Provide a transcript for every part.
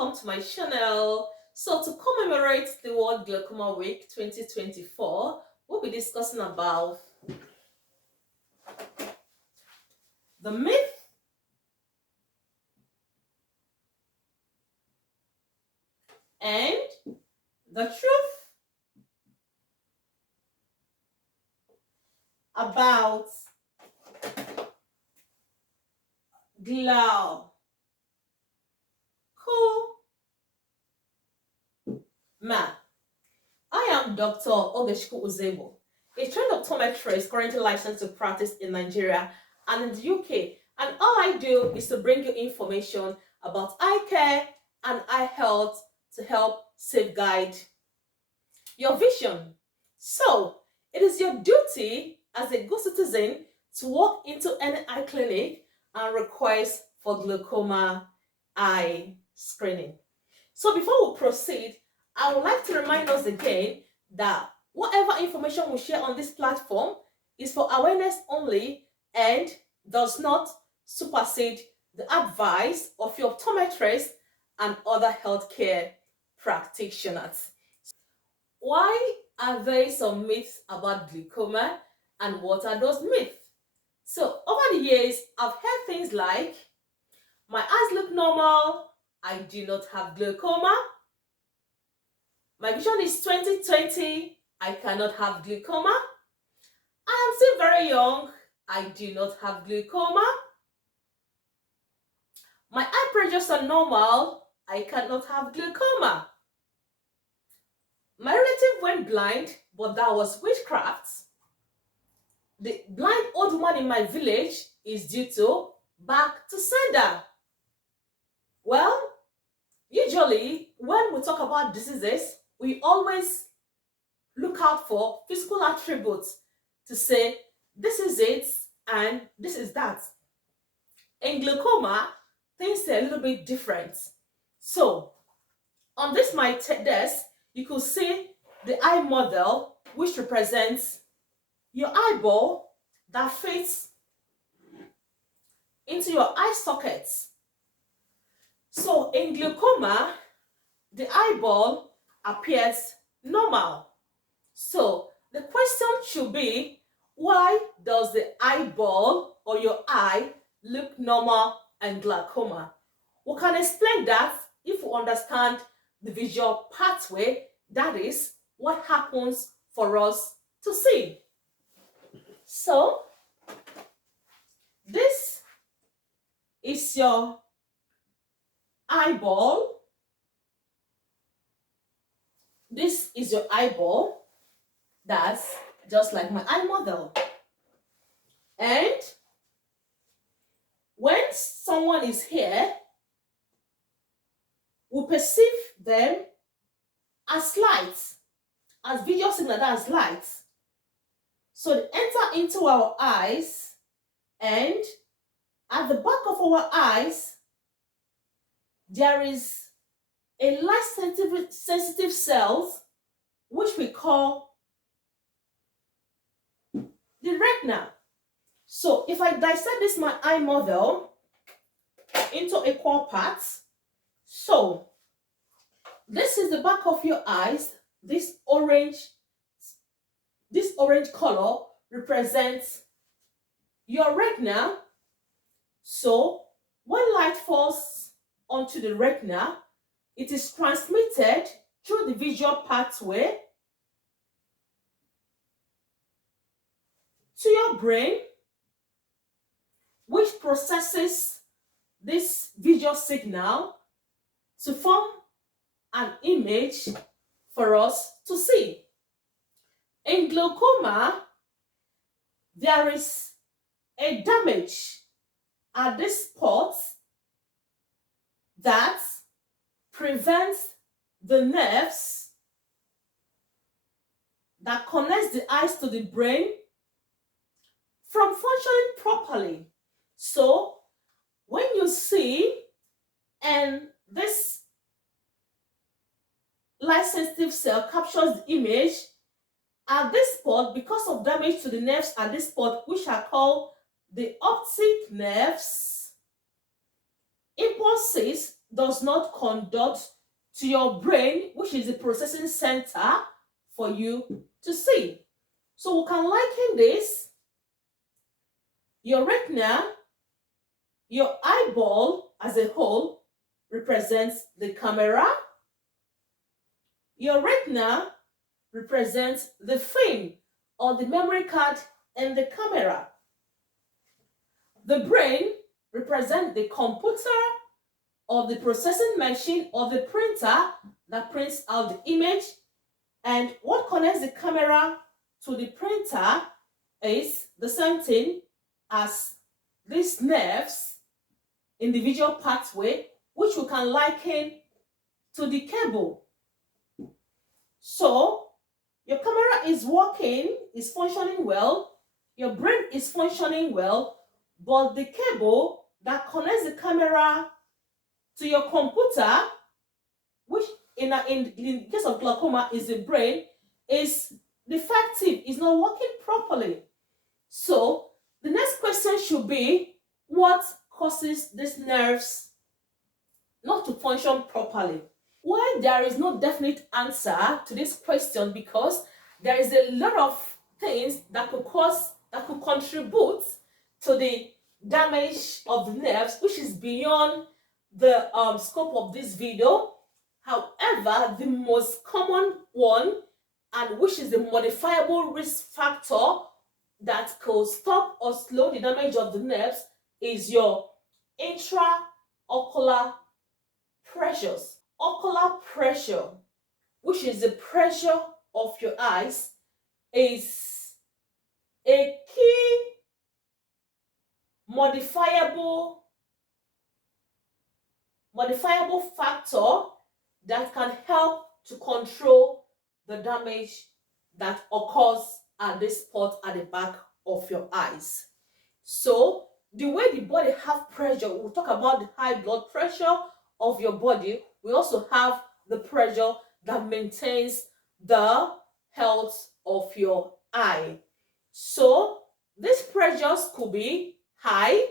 welcome to my channel. So to commemorate the World Glaucoma Week 2024, we'll be discussing about the myth and the truth about glaucoma. I am Dr. Ogeshiko Uzebo, a trained optometrist currently licensed to practice in Nigeria and in the UK. And all I do is to bring you information about eye care and eye health to help safeguard your vision. So, it is your duty as a good citizen to walk into any eye clinic and request for glaucoma eye screening. So before we proceed, I would like to remind us again that whatever information we share on this platform is for awareness only and does not supersede the advice of your optometrist and other healthcare practitioners. Why are there some myths about glaucoma and what are those myths? So over the years, I've heard things like, my eyes look normal, I do not have glaucoma. My vision is 20/20, I cannot have glaucoma. I am still very young, I do not have glaucoma. My eye pressures are normal, I cannot have glaucoma. My relative went blind, but that was witchcraft. The blind old woman in my village is due to back to sender. Well, usually when we talk about diseases, we always look out for physical attributes to say this is it and this is that. In glaucoma, things are a little bit different. So on this my desk, you could see the eye model, which represents your eyeball that fits into your eye sockets. So in glaucoma, the eyeball appears normal. So the question should be, why does the eyeball or your eye look normal and glaucoma? We can explain that if we understand the visual pathway, that is what happens for us to see. So this is your eyeball. This is your eyeball. That's just like my eye model. And when someone is here, we perceive them as lights, as visual signal, as lights. So they enter into our eyes, and at the back of our eyes, there is a light sensitive cells, which we call the retina. So if I dissect this my eye model into equal parts, so this is the back of your eyes. This orange color represents your retina. So when light falls onto the retina, it is transmitted through the visual pathway to your brain, which processes this visual signal to form an image for us to see. In glaucoma, there is a damage at this spot that prevents the nerves that connects the eyes to the brain from functioning properly. So when you see and this light sensitive cell captures the image at this spot, because of damage to the nerves at this spot, which are called the optic nerves, impulses does not conduct to your brain, which is the processing center for you to see. So we can liken this: your retina, your eyeball as a whole represents the camera. Your retina represents the film or the memory card in the camera. The brain represents the computer or the processing machine or the printer that prints out the image. And what connects the camera to the printer is the same thing as these nerves, individual pathway, which we can liken to the cable. So your camera is working, is functioning well, your brain is functioning well, but the cable that connects the camera to your computer, which in the case of glaucoma is the brain, is defective, is not working properly. So the next question should be, what causes these nerves not to function properly? Well, there is no definite answer to this question, because there is a lot of things that could contribute to the damage of the nerves, which is beyond the scope of this video. However, the most common one, and which is the modifiable risk factor that could stop or slow the damage of the nerves, is your intraocular pressures. Ocular pressure, which is the pressure of your eyes, is a key modifiable factor that can help to control the damage that occurs at this spot at the back of your eyes. So the way the body have pressure, we'll talk about the high blood pressure of your body. We also have the pressure that maintains the health of your eye. So these pressures could be high,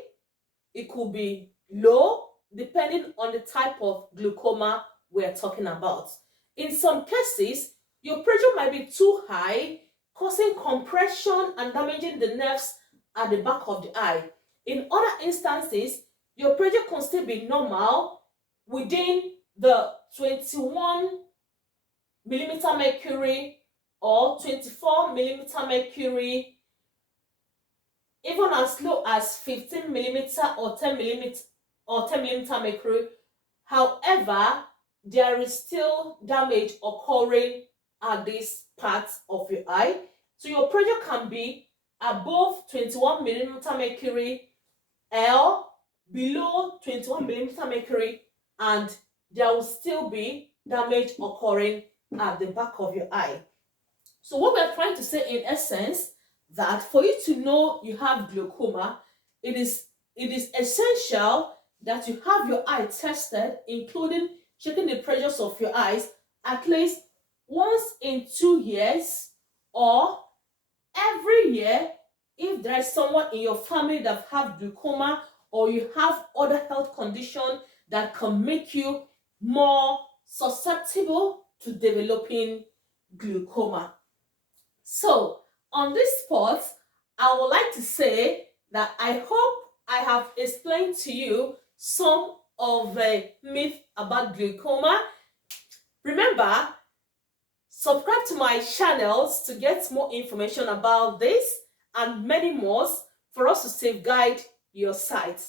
it could be low, depending on the type of glaucoma we're talking about. In some cases, your pressure might be too high, causing compression and damaging the nerves at the back of the eye. In other instances, your pressure can still be normal within the 21 millimeter mercury or 24 millimeter mercury, even as low as 15 millimeter or 10 millimeter mercury. However, there is still damage occurring at this part of your eye. So your pressure can be above 21 millimeter mercury or below 21 millimeter mercury, and there will still be damage occurring at the back of your eye. So what we're trying to say in essence, that for you to know you have glaucoma, it is essential that you have your eye tested, including checking the pressures of your eyes at least once in 2 years, or every year if there is someone in your family that have glaucoma, or you have other health condition that can make you more susceptible to developing glaucoma. So on this spot, I would like to say that I hope I have explained to you some of the myth about glaucoma. Remember, subscribe to my channels to get more information about this and many more, for us to safeguard your sight.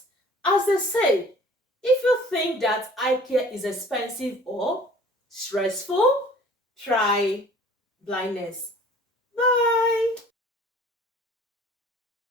As they say, if you think that eye care is expensive or stressful, try blindness. Bye.